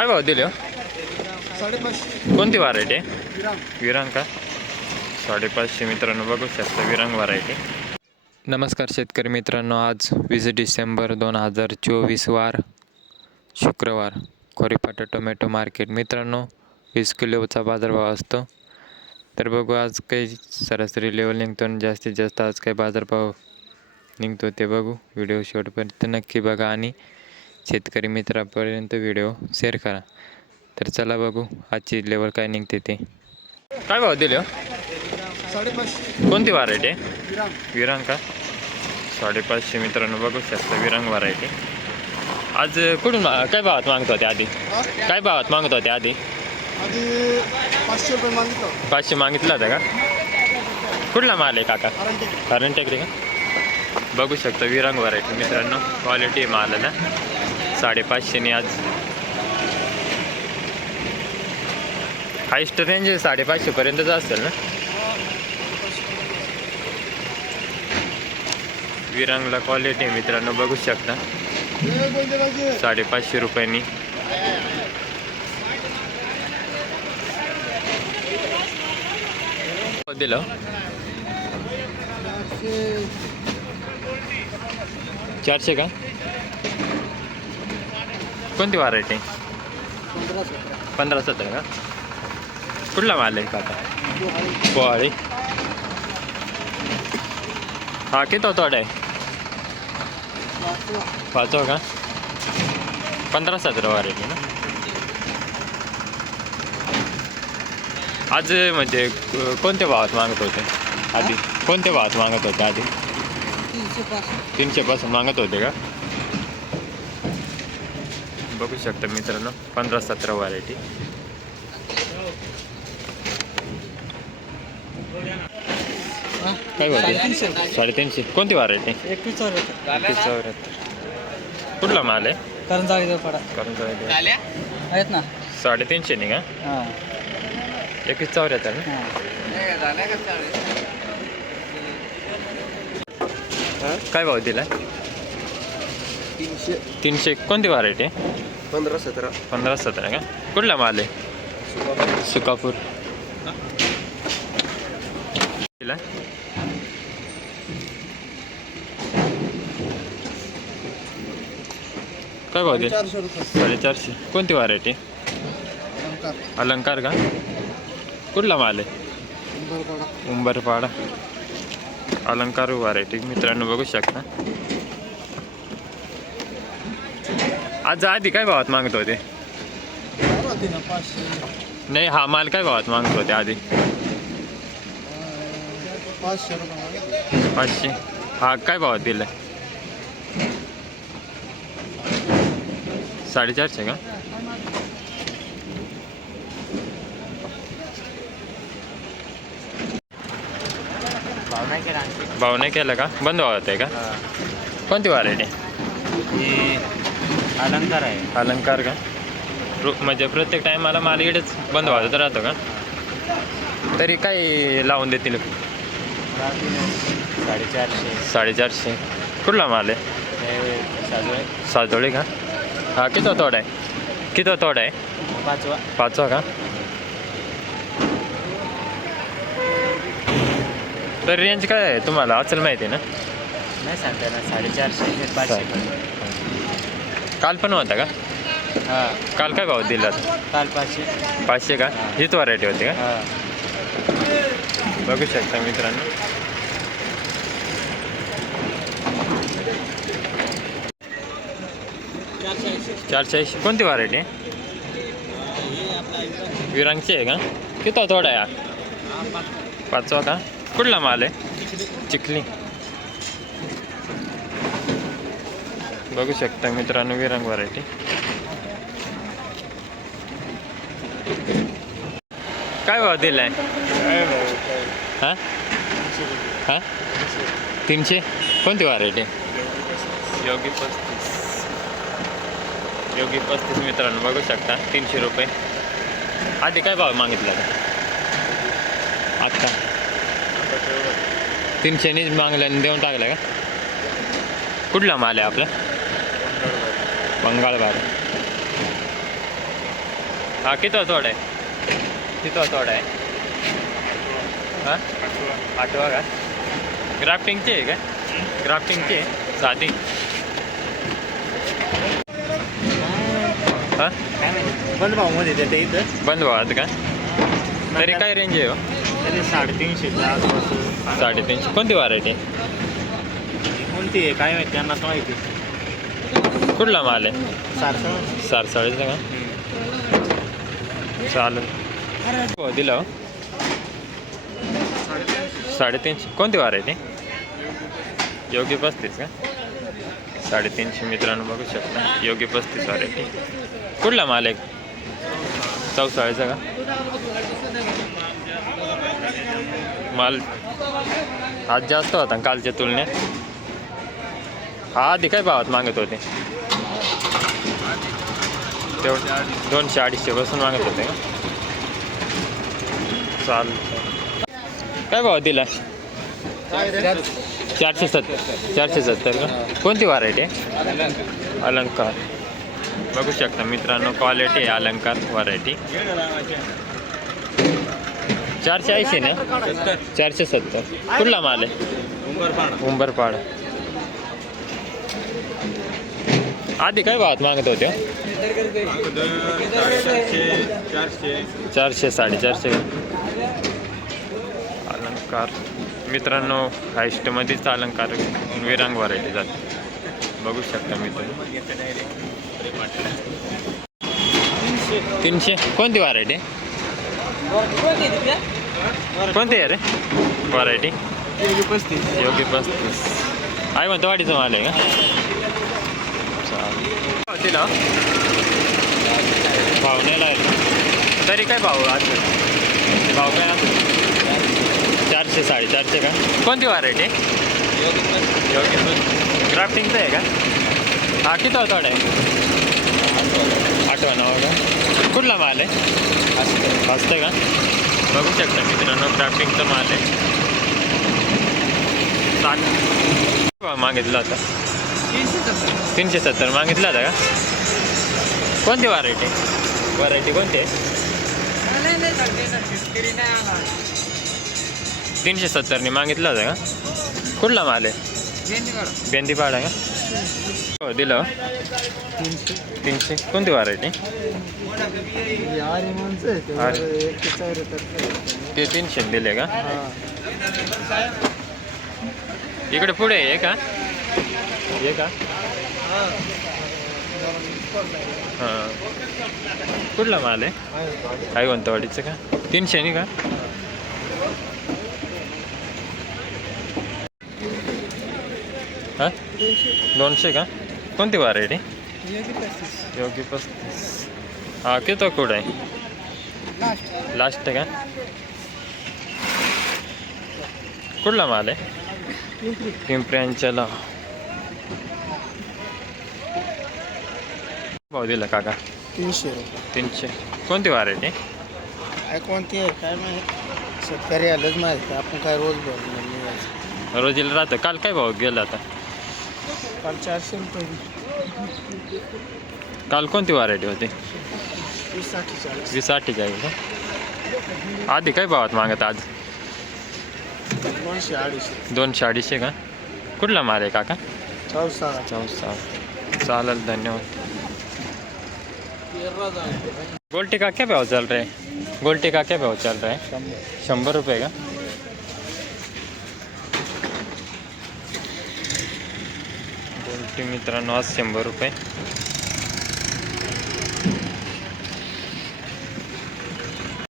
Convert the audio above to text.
काय भाव दिले हो? कोणती व्हरायटी आहे विराम विरांग का? साडेपाचशे मित्रांनो बघू शकता विरांग व्हरायटी नमस्कार शेतकरी मित्रांनो आज वीस डिसेंबर दोन हजार चोवीस वार शुक्रवार. Koripata tomato market. मित्रांनो वीस किलोचा बाजारभाव असतो. तर बघू आज काही सरासरी लेवल निघतो आणि जास्तीत जास्त आज काही बाजारभाव निघतो ते बघू. व्हिडिओ शेवटपर्यंत नक्की बघा आणि शेतकरी मित्रापर्यंत व्हिडिओ शेअर करा. तर चला बघू आजची लेवल काय निघते ते. काय भाव दिले हो? कोणती व्हरायटी आहे विरांग का? साडेपाचशे मित्रांनो बघू शकता विरांग व्हरायटी आज कुठून काय भावात मागत होते आधी? काय भावात मागत होते आधी? पाचशे मागितला मागितलं होतं का? कुठला माल आहे काका? कारण ते टेकरी का? बघू शकता विरांग व्हरायटी मित्रांनो क्वालिटी आहे मालाला साडेपाचशेने आज. हायस्ट रेंज साडेपाचशेपर्यंतच असेल ना? विरांगला क्वालिटी आहे मित्रांनो बघू शकता. साडेपाचशे रुपयांनी. दिलं. चारशे का? कोणती व्हरायटी पंधरा सतरा. पंधरा सतरा का? कुठला माल आहे काका? पोहाळी. हा किती होतो आहे? पाचवा का? पंधरा सतरा व्हरायटी ना? आज म्हणजे अं, कोणत्या भावात मागत होते? आधी? कोणत्या भावात मागत होते आधी? तीनशे पाच तीनशे पासून मागत होते का? बघू शकता मित्रांनो पंधरा सतरा व्हरायटी काय होते साडेतीनशे. कोणती व्हरायटी एकवीस चौऱ्याहत्तर कुठला माल आहे? फडा. करून जायचं. आहेत ना. साडेतीनशे नाही का? हां. एकवीस चौऱ्याहत्तर ना? काय भाव दिला तीनशे. तीनशे. कोणती व्हरायटी आहे पंधरा सतरा. पंधरा सतरा का? कुठला माल आहे? सुकापूर. काय भाव रुपये. साडेचारशे. कोणती व्हरायटी अलंकार. अलंकार का? कुठला माल आहे? उंबरपाडा. उंबरपाडा. अलंकार व्हरायटी मित्रांनो बघू शकता. आज आधी काय भावात मागत होते? होती नाही हा माल काय भावात मागत होते आधी? पाचशे. हा काय भावात दिला साडेचारशे का? भाव नाही केला का? बंद भावात आहे का? कोणती व्हरायटी अलंकार आहे. अलंकार का? रु- म्हणजे प्रत्येक टायमाला माल इकडेच बंद व्हायचं राहतो का? तरी काय लावून देतील? साडेचारशे. साडेचारशे. कुठला माल आहे? हे साजोळे. साजोळी का? हा किती तोडा आहे? किती तोडा आहे? पाचवा. पाचवा का? तर रेंज काय आहे तुम्हाला? अचल माहिती आहे ना? नाही सांगता ना साडेचारशे ते पाचशे. काल पण होता का? हां. काल काय भाव दिला काल पाचशे. पाचशे का? हीच व्हरायटी होती का? हां. बघू शकता मित्रांनो. चारशे ऐंशी. कोणती व्हरायटी आहे विरांगची आहे का? किती थोडा आहे हा? पाचवा का? कुठला माल आहे? चिखली. बघू शकता मित्रांनो विरंग व्हरायटी काय भाव दिलाय? हां? हां? तीनशे? कोणती व्हरायटी योगी पस्तीस. योगी पस्तीस मित्रांनो बघू शकता. तीनशे रुपये. आधी काय भाव मागितला? का आत्ता. तीनशेनीच मागला आणि देऊन टाकला का? कुठला माल आहे आपला? बार हा किती तोड आहे? किती तोड आहे? हां? आठवा का? ग्राफ्टिंगची आहे का? ग्राफ्टिंगची आहे. साधी. हां? बंद भावमध्ये देते इथं. बंद व्हात का? तरी काय रेंज आहे हो? तरी साडेतीनशेच्या आसपास. साडेतीनशे. कोणती व्हरायटी कोणती आहे? काय माहिती? त्यांनाच माहिती कुठला माल आहे? सारखं सारसाळीचा का? चालेल. हो दिला हो. साडेतीनशे. कोणती व्हरायटी योगी पस्तीस का? साडेतीनशे मित्रांनो बघू शकता. योगी पस्तीस व्हरायटी कुठला माल आहे? चौसाळीचा का? माल आज जास्त होता ना कालच्या तुलनेत. हा आधी काय भावात मागत होते? तेवढं दोनशे अडीचशे बसून मागत होते. का चाल. काय भाव दिला? चारशे सत्तर. चारशे सत्तर का? कोणती व्हरायटी आहे? अलंकार. बघू शकता मित्रांनो क्वालिटी आहे अलंकार व्हरायटी चारशे ऐंशी ना? चारशे सत्तर. कुठला माल आहे? उंबरपाड. आधी काय भावात मागत होत्या चारशे साडेचारशे. अलंकार. मित्रांनो हायस्टमध्येच अलंकार विरांग व्हरायटी जाते बघू शकता मित्र तीनशे. कोणती व्हरायटी कोणती आहे रे? व्हरायटी पस्तीस योगी पस्तीस. आहे म्हणतो वाडीचं माल आहे का? चालेल. पाहुण्याला आहे. तरी काय भाव आज? भाव काय आज? चारशे साडेचारशे का? कोणती व्हरायटी क्राफ्टिंगचं आहे का? हा किती होता आहे? आठवा नाव का कुठला माल आहे? असतं का? बघू शकता मित्रांनो क्राफ्टिंगचा माल आहे. सात मागितला होता? तीनशे सत्तर. मागितला होता का? कोणती व्हरायटी व्हरायटी कोणती आहे? तीनशे सत्तरनी मागितला होता का? कुठला माल आहे? बेंदीपाडा का? हो दिलं. हो. तीनशे. कोणती व्हरायटी आहे ते तीनशे दिले का? हा. इकडे पुढे आहे का? ये का? हां. कुठला माल आहे? काय कोणतं वाडीचं का? तीनशे नाही का? हां? दोनशे का? कोणती व्हरायटी योगी पस्तीस. हां किती कुठं आहे? लास्ट आहे का? कुठला माल आहे? पिंपऱ्यांच्याला भाव दिला काका? तीनशे रुपये. तीनशे. कोणती व्हरायटी काय कोणती आहे काय माहिती? शेतकरी आलंच माहिती आपण काय रोज बोलणार रोजीला राहतं. काल काय भाव गेला आता? काल चारशे रुपये. काल कोणती व्हरायटी होती? वीस अठ्ठेचाळीस. वीस अठ्ठेचाळीस का? आधी काय भावात मागत आज? दोनशे अडीचशे. दोनशे अडीचशे का? कुठला माल आहे काका? चौसा चौसा चालेल धन्यवाद. गोल्टी का क्या भाव चल रहा? है गोल्टी का क्या भाव चल रहा? है शंभर रुपये का। गोल्टी मित्रांनो आज शंभर रुपये